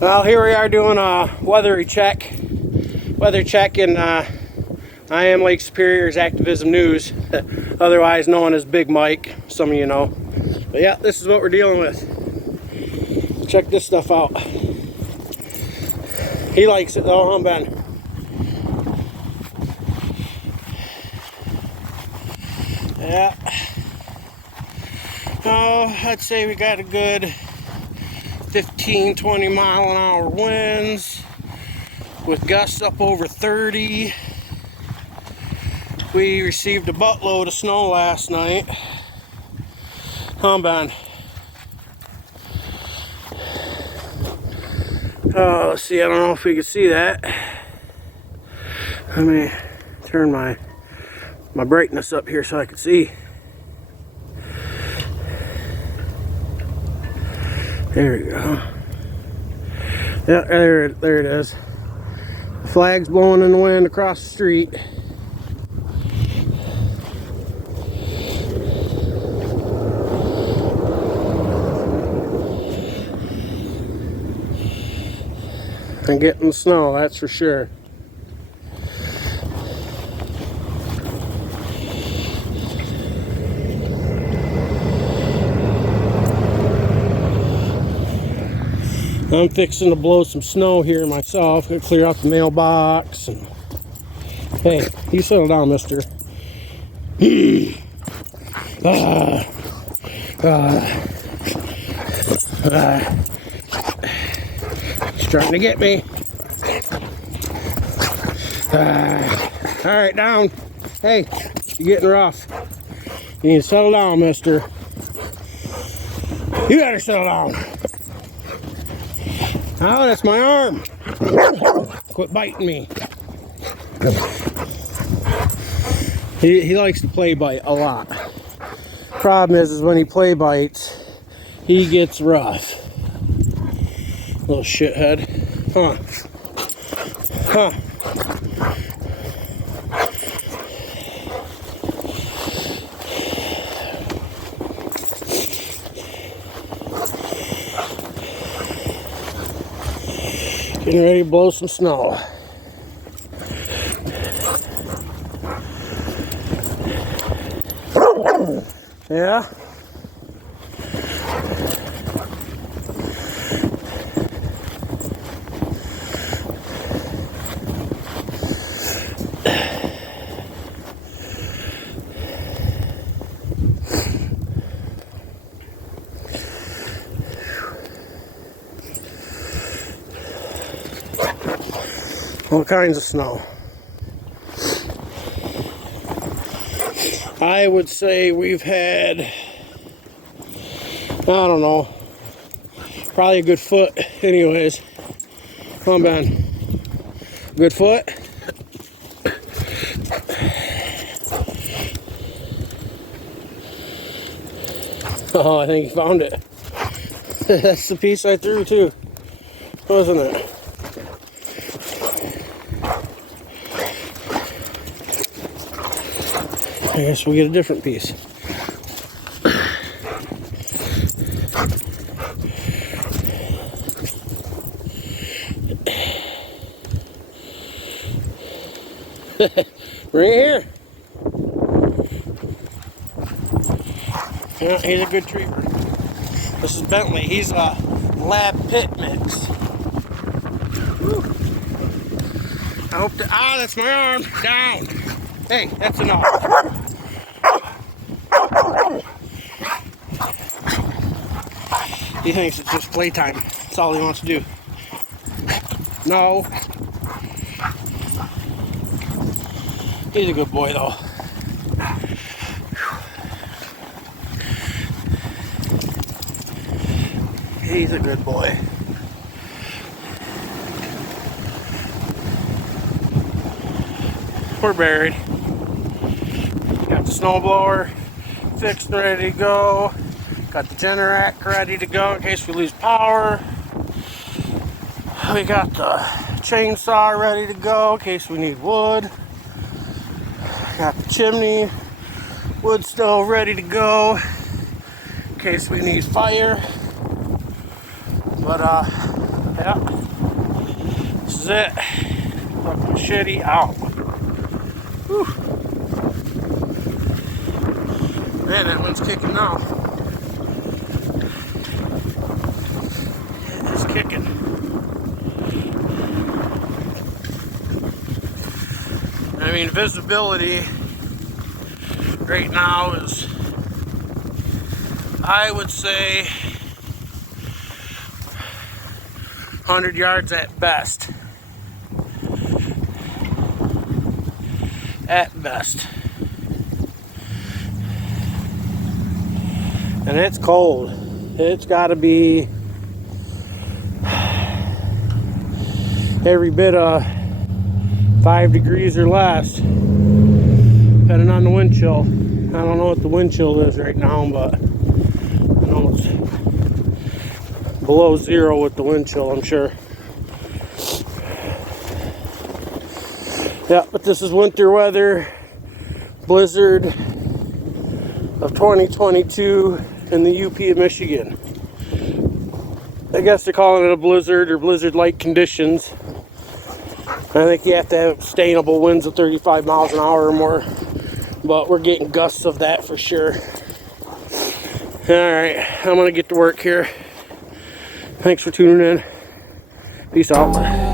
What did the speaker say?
Well, here we are doing a weather check, and I am Lake Superior's Activism News, otherwise known as Big Mike, some of you know. But yeah, this is what we're dealing with. Check this stuff out. He likes it though, huh, Ben? Yeah. Oh, I'd say we got a good 15-20 mile an hour winds with gusts up over 30. We received a buttload of snow last night. Huh, Ben? Oh, let's see, I don't know if we can see that. Let me turn my brightness up here so I can see. There we go. Yeah, there it is. Flags blowing in the wind across the street. And getting snow, that's for sure. I'm fixing to blow some snow here myself. Gonna clear out the mailbox. And hey, you settle down, mister. Starting to get me. All right, down. Hey, you're getting rough. You need to settle down, mister. You better settle down. Oh, that's my arm. Quit biting me. He likes to play bite a lot. Problem is when he play bites, he gets rough. Little shithead. Huh. Huh. Getting ready to blow some snow. Yeah. All kinds of snow. I would say we've had, I don't know, probably a good foot anyways. Come on, Ben. Good foot? Oh, I think he found it. That's the piece I threw too, wasn't it? I guess we'll get a different piece. Right here. Yeah, he's a good treater. This is Bentley. He's a Lab Pit Mix. Woo. I hope that. Ah, that's my arm. Down. Hey, that's enough. He thinks it's just playtime. That's all he wants to do. No. He's a good boy, though. He's a good boy. We're buried. Got the snowblower fixed and ready to go. Got the Generac ready to go in case we lose power. We got the chainsaw ready to go in case we need wood. Got the chimney, wood stove ready to go in case we need fire. But Yeah, this is it. Fuck machete out. Whew. Man, that one's kicking now. It's kicking. I mean, visibility right now is, I would say, 100 yards at best. At best. And it's cold. It's got to be every bit of 5 degrees or less, depending on the wind chill. I don't know what the wind chill is right now, but I know it's below 0 with the wind chill, I'm sure. Yeah, but this is winter weather, blizzard of 2022 in the UP of Michigan. I guess they're calling it a blizzard or blizzard-like conditions. I think you have to have sustainable winds of 35 miles an hour or more, but we're getting gusts of that for sure. Alright, I'm gonna get to work here. Thanks for tuning in. Peace out.